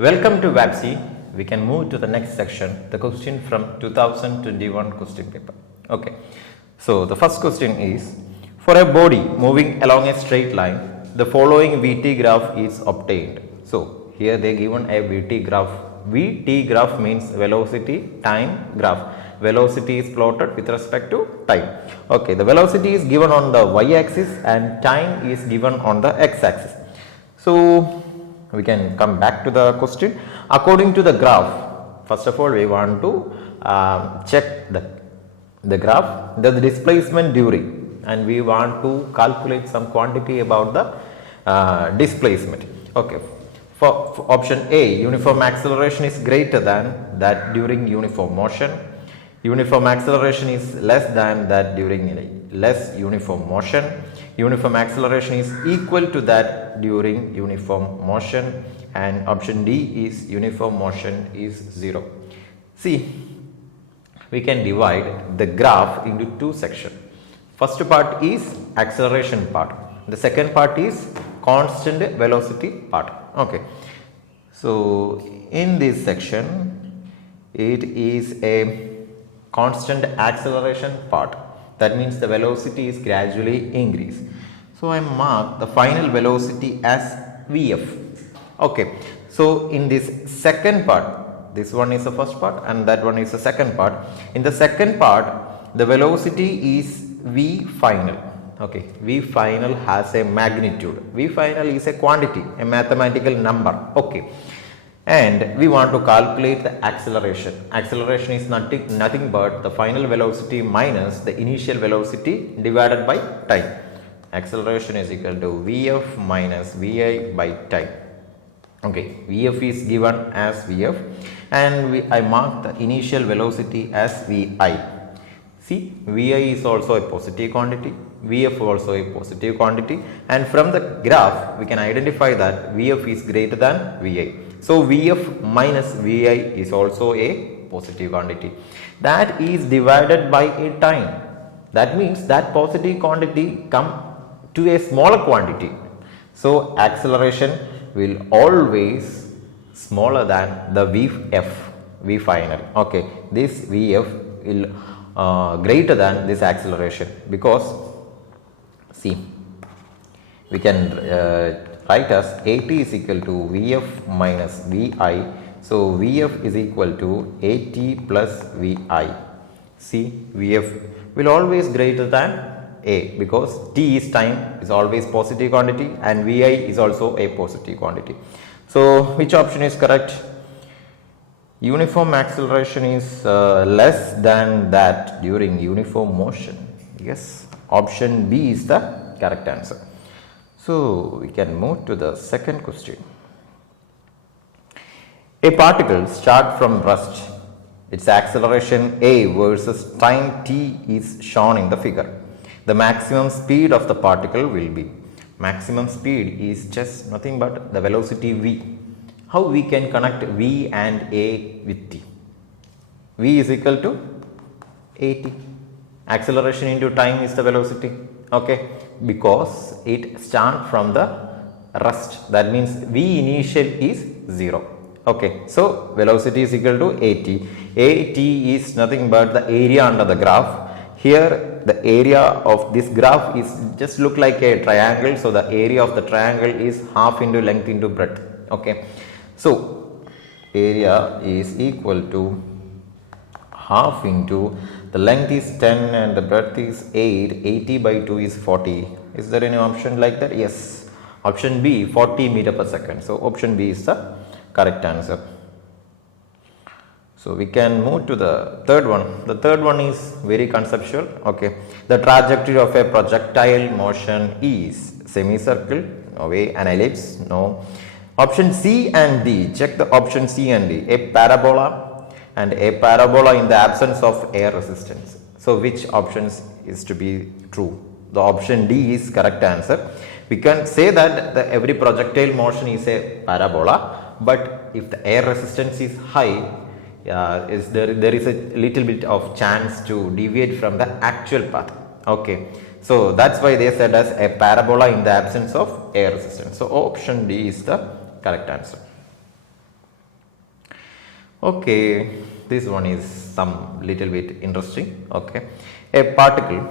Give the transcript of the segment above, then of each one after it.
Welcome to WAPSI. We can move to the next section, the question from 2021 question paper. Okay, so the first question is, for a body moving along a straight line, the following VT graph is obtained. So here they given a VT graph. VT graph means velocity time graph. Velocity is plotted with respect to time. Okay, the velocity is given on the y-axis and time is given on the x-axis. So we can come back to the question. According to the graph, first of all we want to check the graph, the displacement during, and we want to calculate some quantity about the displacement. Okay, for option A, uniform acceleration is greater than that during uniform motion. Uniform acceleration is less than that during less uniform motion. Uniform acceleration is equal to that during uniform motion, and option D is uniform motion is 0. See, we can divide the graph into two sections. First part is acceleration part. The second part is constant velocity part. Okay. So in this section, it is a constant acceleration part. That means the velocity is gradually increase. So I mark the final velocity as Vf. Okay. So in this second part, this one is the first part and that one is the second part. In the second part, the velocity is V final. Okay. V final has a magnitude. V final is a quantity, a mathematical number. Okay. And we want to calculate the acceleration. Acceleration is nothing but the final velocity minus the initial velocity divided by time. Acceleration is equal to Vf minus Vi by time. Okay, Vf is given as Vf and I mark the initial velocity as Vi. See, Vi is also a positive quantity, Vf also a positive quantity, and from the graph we can identify that Vf is greater than Vi. So Vf minus Vi is also a positive quantity. That is divided by a time. That means that positive quantity come to a smaller quantity. So acceleration will always smaller than the Vf, V final. Okay, this Vf will greater than this acceleration, because see, we can write as AT is equal to Vf minus Vi. So Vf is equal to AT plus Vi. See, Vf will always greater than A, because T is time, is always positive quantity, and Vi is also a positive quantity. So which option is correct? Uniform acceleration is less than that during uniform motion. Yes, option B is the correct answer. So we can move to the second question. A particle starts from rest. Its acceleration A versus time t is shown in the figure. The maximum speed of the particle will be. Maximum speed is just nothing but the velocity V. How we can connect V and A with T? V is equal to AT. Acceleration into time is the velocity. Okay, because it starts from the rest. That means V initial is 0. Okay, so velocity is equal to AT. AT is nothing but the area under the graph. Here the area of this graph is just look like a triangle. So the area of the triangle is half into length into breadth. Okay, so area is equal to half into the length is 10 and the breadth is 8. 80 by 2 is 40. Is there any option like that? Yes. Option B, 40 meter per second. So option B is the correct answer. So we can move to the third one. The third one is very conceptual. Okay. The trajectory of a projectile motion is semicircle, no way, an ellipse, no. Option C and D. Check the option C and D. A parabola and a parabola in the absence of air resistance. So which options is to be true? The option D is correct answer. We can say that every projectile motion is a parabola, but if the air resistance is high, there is a little bit of chance to deviate from the actual path. Okay, so that's why they said as a parabola in the absence of air resistance. So option D is the correct answer. Okay, this one is some little bit interesting. Okay, a particle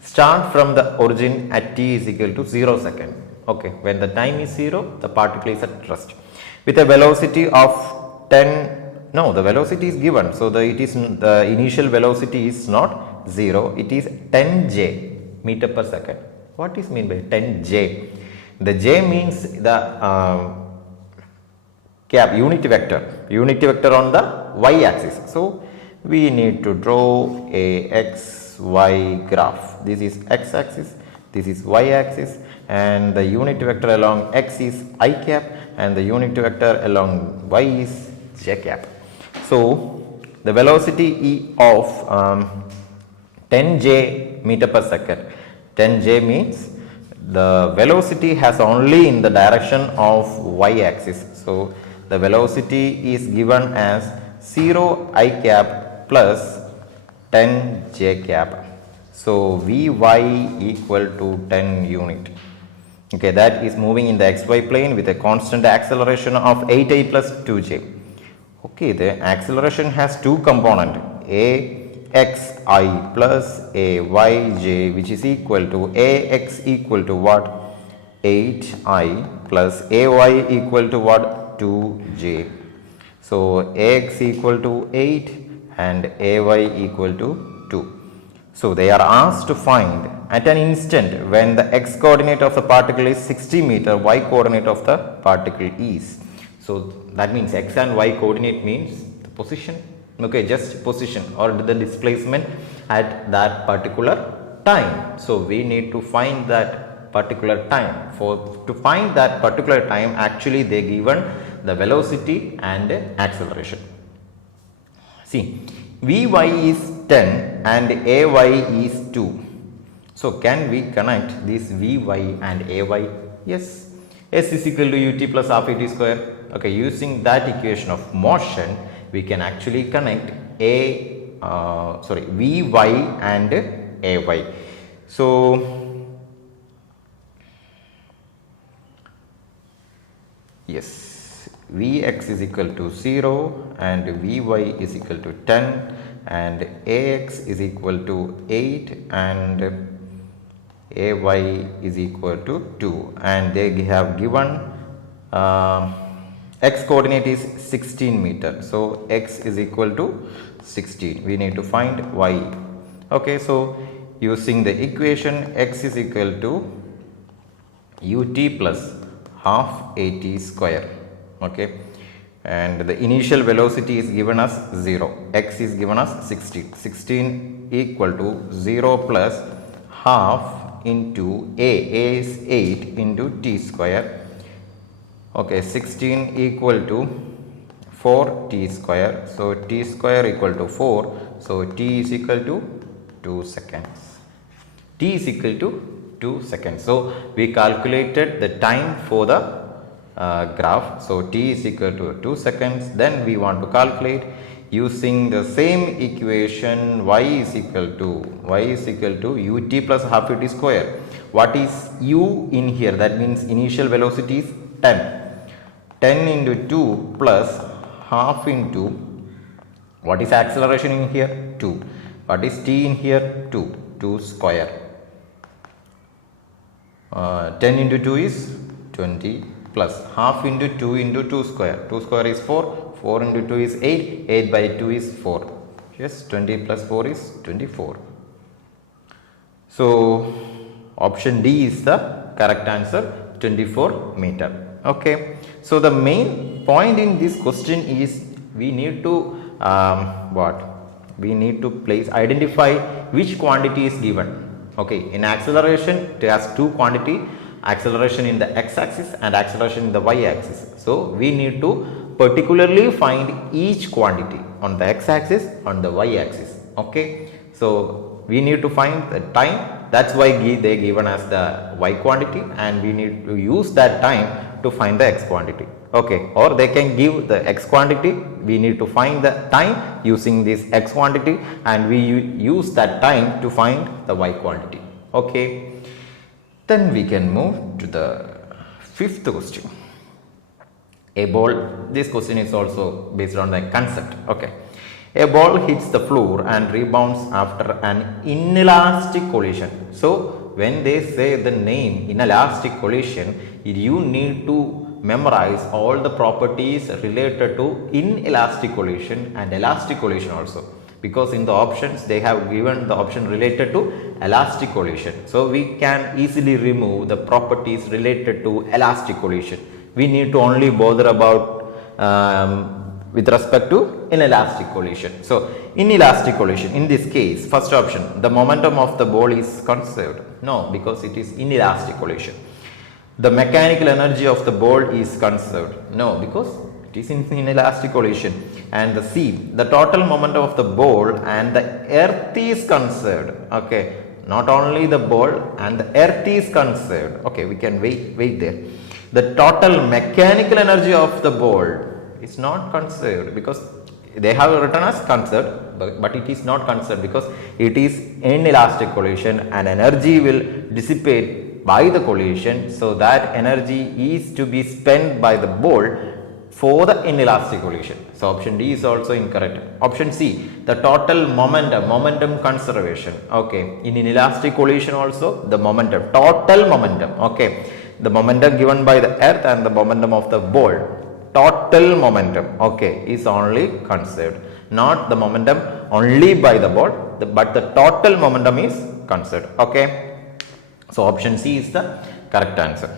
start from the origin at t is equal to 0 second. Okay, when the time is 0, the particle is at rest with a velocity of 10. No, the velocity is given, so the initial velocity is not 0, it is 10 j meter per second. What is mean by 10 j? The j means the unit vector on the y axis. So we need to draw a x y graph. This is x axis, this is y axis, and the unit vector along x is I cap and the unit vector along y is j cap. So the velocity of 10 j meter per second, 10 j means the velocity has only in the direction of y axis. So the velocity is given as 0 I cap plus 10 j cap. So Vy equal to 10 unit. Okay, that is moving in the xy plane with a constant acceleration of 8I plus 2j. Okay, the acceleration has two components, a xi plus a yj, which is equal to ax equal to what? 8I plus ay equal to what? 2j. So ax equal to 8 and ay equal to 2. So they are asked to find at an instant when the x coordinate of the particle is 60 meter, y coordinate of the particle is. So that means x and y coordinate means the position, okay, just position or the displacement at that particular time. So we need to find that particular time. To find that particular time, actually they given the velocity and acceleration. See, Vy is 10 and Ay is 2. So can we connect this Vy and Ay? Yes. S is equal to ut plus half at square. Okay, using that equation of motion, we can actually connect Vy and Ay. So yes, Vx is equal to 0 and Vy is equal to 10 and Ax is equal to 8 and Ay is equal to 2, and they have given x coordinate is 16 meter. So x is equal to 16. We need to find y. Okay, so using the equation x is equal to ut plus half at square. Okay, and the initial velocity is given as 0, x is given as 16 equal to 0 plus half into a is 8 into t square. Okay, 16 equal to 4t square. So t square equal to 4. So t is equal to 2 seconds. T is equal to 2 seconds. So we calculated the time for the graph. So t is equal to 2 seconds. Then we want to calculate using the same equation y is equal to ut plus half ut square. What is u in here? That means initial velocity is 10. 10 into 2 plus half into what is acceleration in here? 2. What is t in here? 2 square. 10 into 2 is 20 plus half into 2 into 2 square. 2 square is 4. 4 into 2 is 8. 8 by 2 is 4. Yes, 20 plus 4 is 24. So option D is the correct answer, 24 meter. Okay, so the main point in this question is we need to identify which quantity is given. Okay, in acceleration it has two quantity, acceleration in the x axis and acceleration in the y axis. So we need to particularly find each quantity on the x axis, on the y axis. Okay, so we need to find the time. That's why they given as the y quantity, and we need to use that time to find the x quantity. Okay, or they can give the x quantity, we need to find the time using this x quantity, and we use that time to find the y quantity. Okay, then we can move to the fifth question. A ball, this question is also based on the concept. Okay. A ball hits the floor and rebounds after an inelastic collision. So, when they say the name inelastic collision, you need to memorize all the properties related to inelastic collision and elastic collision also, because in the options they have given the option related to elastic collision. So, we can easily remove the properties related to elastic collision. We need to only bother about with respect to inelastic collision. So, inelastic collision, in this case, first option, the momentum of the ball is conserved. No, because it is inelastic collision. The mechanical energy of the ball is conserved. No, because it is in inelastic collision. And the C, the total momentum of the ball and the earth is conserved. Okay, not only the ball and the earth is conserved. Okay, we can wait there. The total mechanical energy of the ball is not conserved, because they have written as conserved, but it is not conserved because it is inelastic collision and energy will dissipate by the collision. So, that energy is to be spent by the ball for the inelastic collision. So, option D is also incorrect. Option C, the total momentum conservation. Okay, in inelastic collision also the total momentum. Okay, the momentum given by the earth and the momentum of the ball, total momentum, okay, is only conserved, not the momentum only by the ball, but the total momentum is conserved. Okay, so option C is the correct answer.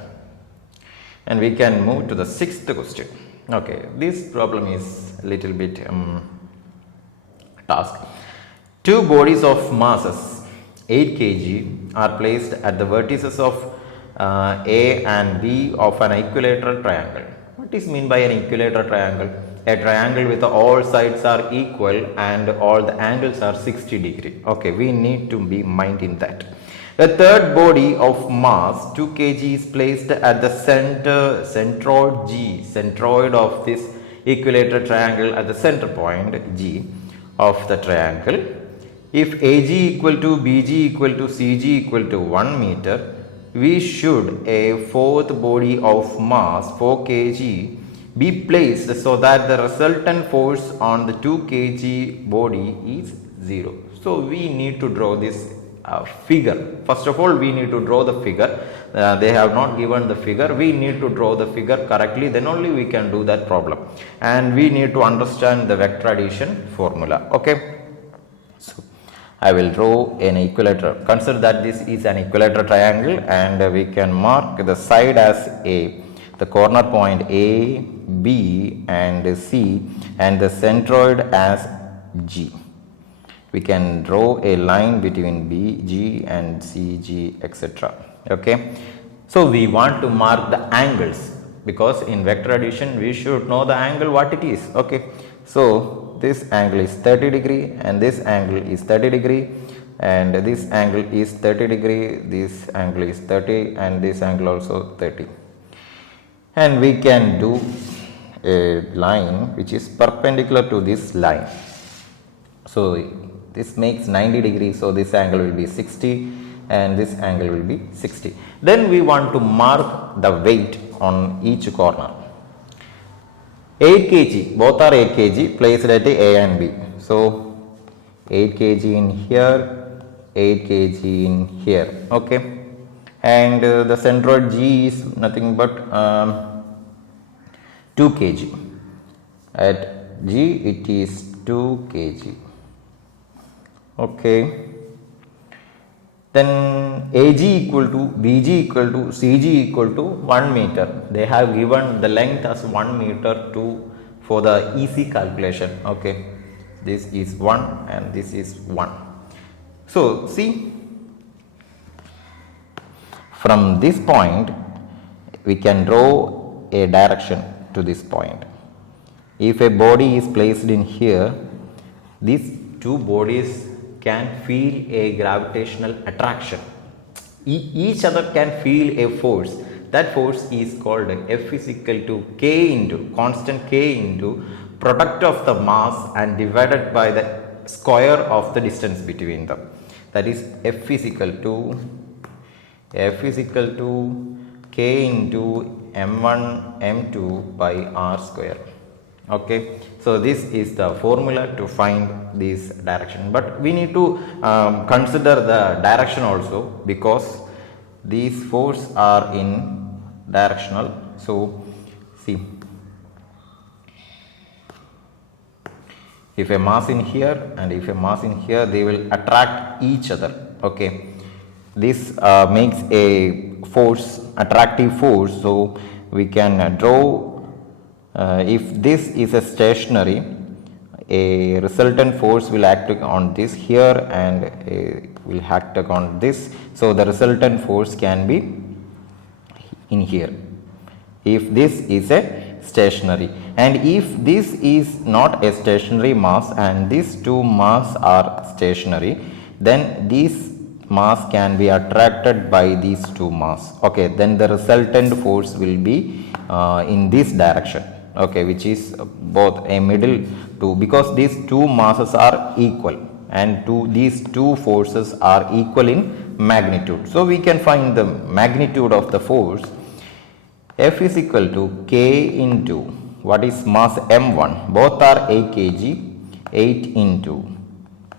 And we can move to the sixth question. Okay, this problem is a little bit task. Two bodies of masses 8 kg are placed at the vertices of A and B of an equilateral triangle. What is mean by an equilateral triangle? A triangle with all sides are equal and all the angles are 60 degree. Okay, we need to be minding that. A third body of mass 2 kg is placed at the centroid of this equilateral triangle at the center point G of the triangle. If AG equal to BG equal to CG equal to 1 meter, we should a fourth body of mass 4 kg be placed so that the resultant force on the 2 kg body is 0. So, we need to draw this figure. First of all, we need to draw the figure. They have not given the figure. We need to draw the figure correctly, then only we can do that problem. And we need to understand the vector addition formula. Okay. So, I will draw an equilateral. Consider that this is an equilateral triangle and we can mark the side as A, the corner point A, B and C and the centroid as G. We can draw a line between B, G and C, G, etc. Okay. So, we want to mark the angles, because in vector addition we should know the angle what it is. Okay. So, this angle is 30 degree and this angle is 30 degree and this angle is 30 degree, this angle is 30 and this angle also 30. And we can do a line which is perpendicular to this line. So, this makes 90 degrees, so this angle will be 60 and this angle will be 60. Then we want to mark the weight on each corner. 8 kg, both are 8 kg placed at A and B. So, 8 kg in here, 8 kg in here. Okay. And the centroid G is nothing but 2 kg. At G it is 2 kg. Okay. Then AG equal to BG equal to CG equal to 1 meter. They have given the length as 1 meter for the easy calculation. Okay. This is 1 and this is 1. So, see, from this point we can draw a direction to this point. If a body is placed in here, these two bodies can feel a gravitational attraction. Each other can feel a force. That force is called F is equal to K into constant K into product of the mass and divided by the square of the distance between them. That is F is equal to K into m1 m2 by r square. Okay, so this is the formula to find this direction, but we need to consider the direction also, because these forces are in directional. So see, if a mass in here and if a mass in here, they will attract each other. Okay, this makes a force, attractive force. So we can draw, if this is a stationary, a resultant force will act on this here and will act on this. So the resultant force can be in here if this is a stationary, and if this is not a stationary mass and these two mass are stationary, then these mass can be attracted by these two mass. Okay, then the resultant force will be in this direction. Okay, which is both a middle two, because these two masses are equal and these two forces are equal in magnitude. So we can find the magnitude of the force. F is equal to K into what is mass m1, both are 8 kg, 8 into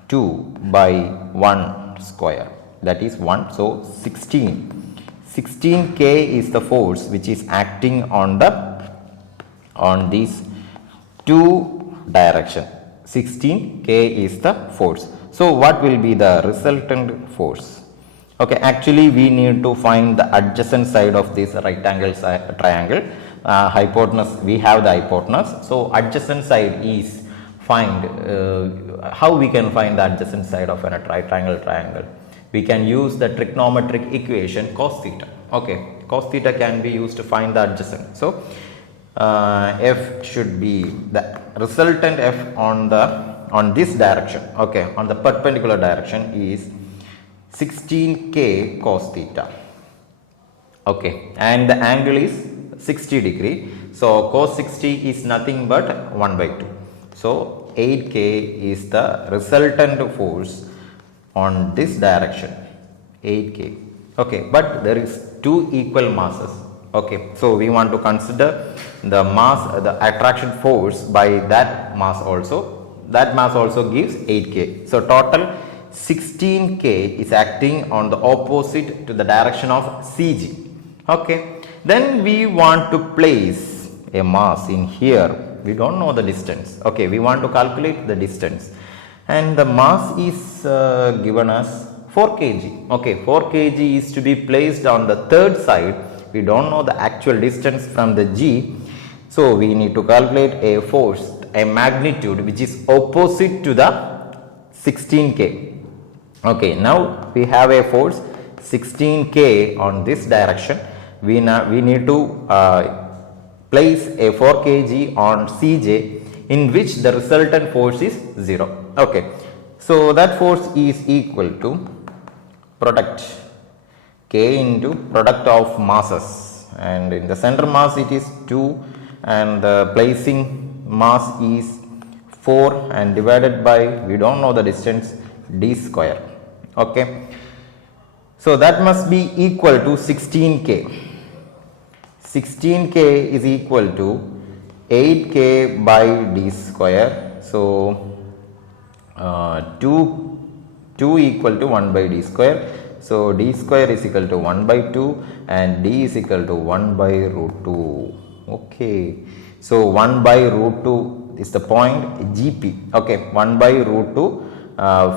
2 by 1 square, that is 1. So 16 K is the force which is acting on these two direction. 16 K is the force. So what will be the resultant force? Okay, actually we need to find the adjacent side of this right angle triangle. Hypotenuse, we have the hypotenuse. So adjacent side is how we can find the adjacent side of a right angle triangle? We can use the trigonometric equation cos theta. Okay, cos theta can be used to find the adjacent. So F should be the resultant F on this direction. Okay, on the perpendicular direction is 16K cos theta. Okay, and the angle is 60 degree. So cos 60 is nothing but 1 by 2. So 8K is the resultant force on this direction, 8K. Okay, but there is two equal masses. Okay, so we want to consider the mass, the attraction force by that mass also. That mass also gives 8K. So total 16K is acting on the opposite to the direction of CG. Okay, then we want to place a mass in here. We don't know the distance. Okay, we want to calculate the distance, and the mass is given as 4 kg. Okay, 4 kg is to be placed on the third side. We don't know the actual distance from the G. So we need to calculate a force, a magnitude which is opposite to the 16K. Okay, now we have a force 16K on this direction. We need to place a 4 kg on CJ, in which the resultant force is 0. Okay, so that force is equal to product K into product of masses, and in the center mass it is 2 and the placing mass is 4 and divided by, we don't know the distance, d square. Okay, so that must be equal to 16K. 16K is equal to 8K by d square. So 2 equal to 1 by d square. So d square is equal to 1 by 2 and d is equal to 1 by root 2. Okay, so 1 by root 2 is the point GP. Okay, 1 by root 2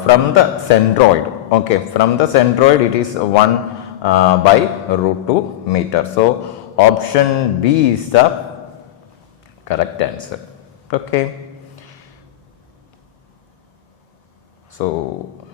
from the centroid. Okay, from the centroid it is 1 by root 2 meter. So option B is the correct answer. Okay, so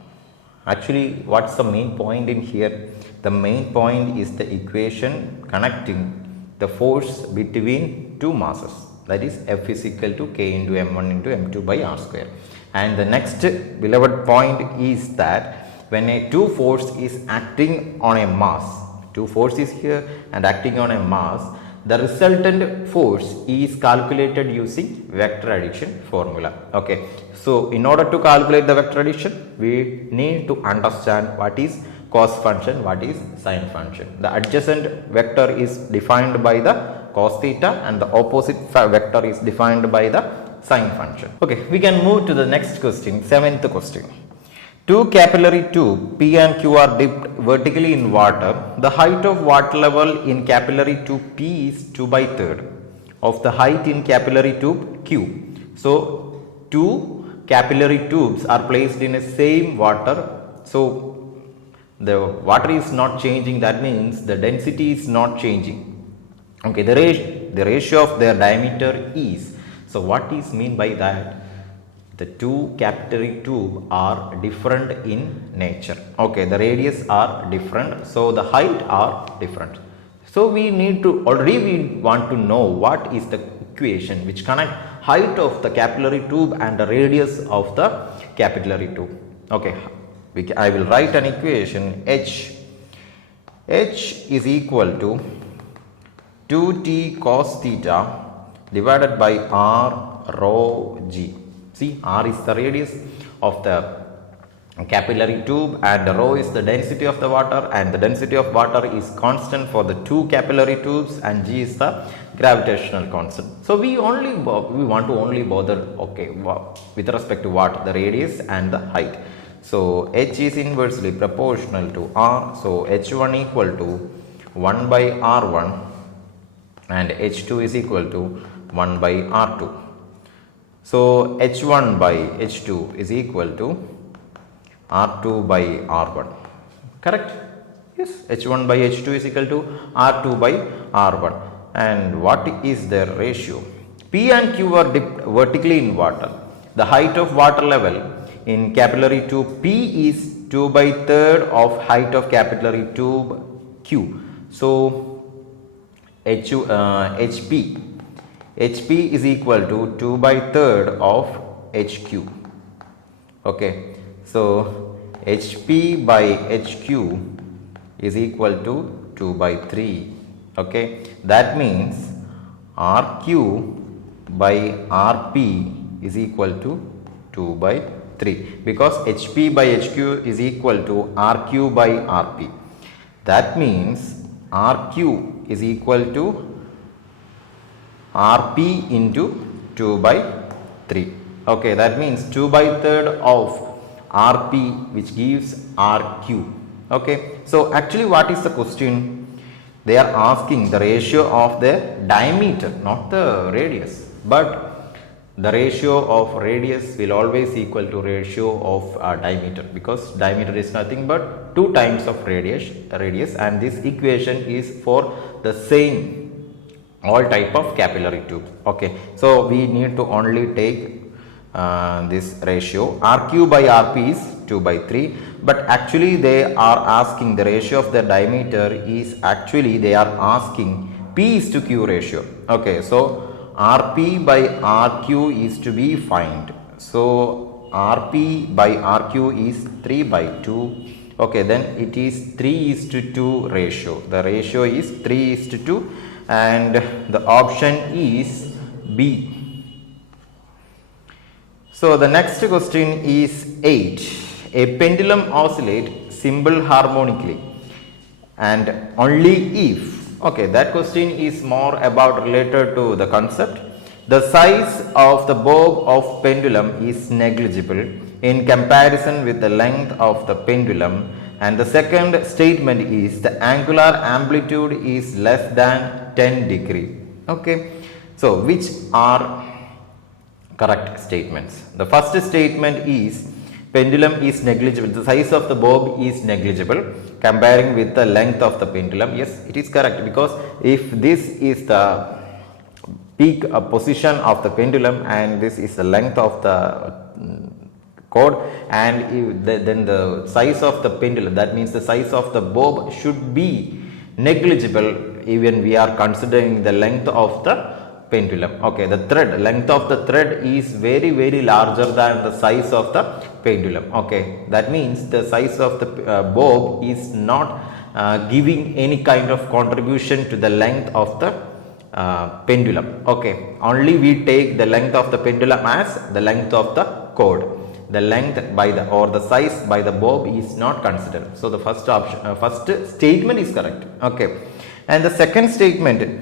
actually what's the main point in here? The main point is the equation connecting the force between two masses, that is F is equal to K into m1 into m2 by r square. And the next beloved point is that when a two force is acting on a mass, two force is here and acting on a mass, the resultant force is calculated using vector addition formula. Okay, so in order to calculate the vector addition, we need to understand what is cos function, what is sin function. The adjacent vector is defined by the cos theta and the opposite vector is defined by the sin function. Okay, we can move to the next question, 7th question. Two capillary tube P and Q are dipped vertically in water. The height of water level in capillary tube P is 2/3 of the height in capillary tube Q. So, two capillary tubes are placed in a same water. So, the water is not changing, that means the density is not changing. Okay, the ratio of their diameter is. So, what is mean by that? The two capillary tube are different in nature. Okay, the radius are different, so the height are different. So, we want to know what is the equation which connect height of the capillary tube and the radius of the capillary tube. Okay, I will write an equation. H is equal to 2t cos theta divided by r rho g. See, r is the radius of the capillary tube and rho is the density of the water, and the density of water is constant for the two capillary tubes and g is the gravitational constant. So, we want to only bother with respect to what? The radius and the height. So, h is inversely proportional to r. So, h1 equal to 1 by r1 and h2 is equal to 1 by r2. So, h1 by h2 is equal to r2 by r1. Correct? Yes, h1 by h2 is equal to r2 by r1. And what is their ratio? P and Q are dipped vertically in water. The height of water level in capillary tube P is 2/3 of height of capillary tube Q. So, HP is equal to 2/3 of HQ. Okay, so HP by HQ is equal to 2/3. Okay, that means RQ by RP is equal to 2/3 because HP by HQ is equal to RQ by RP. That means RQ is equal to RP into 2/3. Okay, that means 2/3 of RP which gives RQ. Okay, so actually what is the question? They are asking the ratio of the diameter, not the radius, but the ratio of radius will always equal to ratio of diameter, because diameter is nothing but 2 times of radius, and this equation is for the same all type of capillary tubes. Okay, so we need to only take this ratio. RQ by RP is 2/3, but actually they are asking the ratio of the diameter is actually they are asking P is to Q ratio. Okay, so RP by RQ is to be find. So, RP by RQ is 3/2. Okay, then it is 3:2 ratio. The ratio is 3:2 and the option is B. So, the next question is 8. A pendulum oscillates symbol harmonically and only if. Okay, that question is more about related to the concept. The size of the bob of pendulum is negligible in comparison with the length of the pendulum, and the second statement is the angular amplitude is less than 10 degree. Okay, so which are correct statements? The first statement is pendulum is negligible, the size of the bob is negligible comparing with the length of the pendulum. Yes, it is correct, because if this is the peak position of the pendulum and this is the length of the cord, and then the size of the pendulum, that means the size of the bob should be negligible even we are considering the length of the pendulum. Okay, the length of the thread is very larger than the size of the pendulum. Okay, that means the size of the bob is not giving any kind of contribution to the length of the pendulum. Okay, only we take the length of the pendulum as the length of the cord. the length by the or the size by the bulb is not considered. So the first option, first statement is correct. Okay, and the second statement,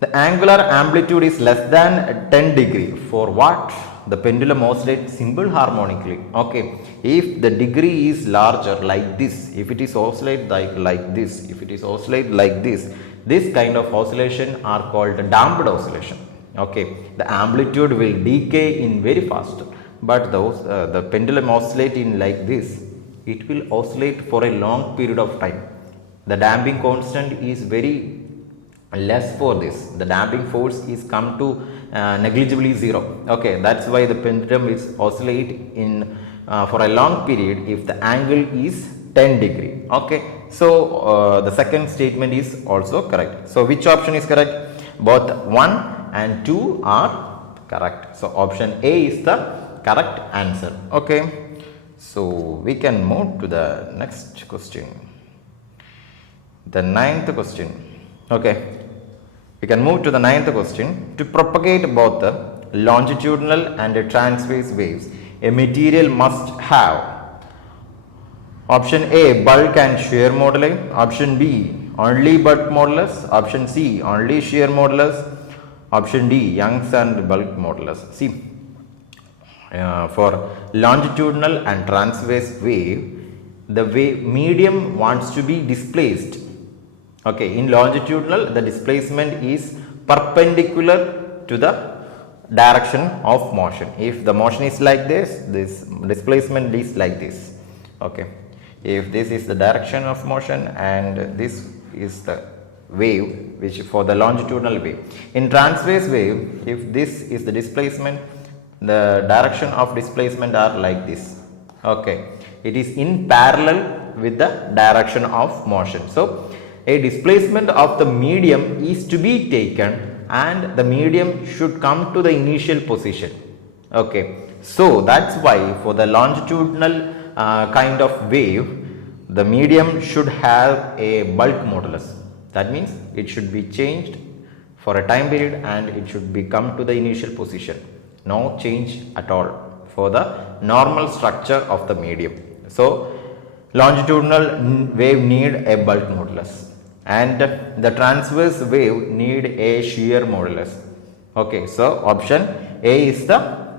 the angular amplitude is less than 10 degree. For what? The pendulum oscillates simple harmonically. Okay, if the degree is larger like this, if it is oscillate like this, if it is oscillate like this kind of oscillation are called damped oscillation. Okay, the amplitude will decay in very fast, but the pendulum oscillate in like this, it will oscillate for a long period of time. The damping constant is very less for this. The damping force is come to negligibly zero. Okay, that's why the pendulum is oscillate in for a long period if the angle is 10 degree. Okay, so the second statement is also correct. So which option is correct? Both 1 and 2 are correct. So option A is the correct answer. Okay, so we can move to the next question, the ninth question. Okay, we can move to the ninth question. To propagate both the longitudinal and the transverse waves, a material must have option A, bulk and shear modulus, option B, only bulk modulus, option C, only shear modulus, option D, Young's and bulk modulus. See, for longitudinal and transverse wave, the wave medium wants to be displaced. Okay, in longitudinal, the displacement is perpendicular to the direction of motion. If the motion is like this displacement is like this. Okay, if this is the direction of motion and this is the wave, which for the longitudinal wave. In transverse wave, if this is the displacement, the direction of displacement are like this. Okay, it is in parallel with the direction of motion. So a displacement of the medium is to be taken and the medium should come to the initial position. Okay, so that's why for the longitudinal kind of wave, the medium should have a bulk modulus. That means it should be changed for a time period and it should be come to the initial position. No change at all for the normal structure of the medium. So longitudinal wave need a bulk modulus and the transverse wave need a shear modulus. Okay, so option A is the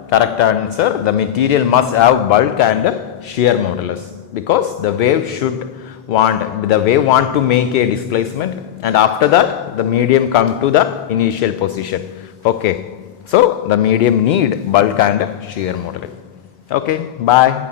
correct answer. The material must have bulk and shear modulus because the wave want to make a displacement and after that the medium come to the initial position. Okay, so the medium need bulk and shear modulus. Okay, bye.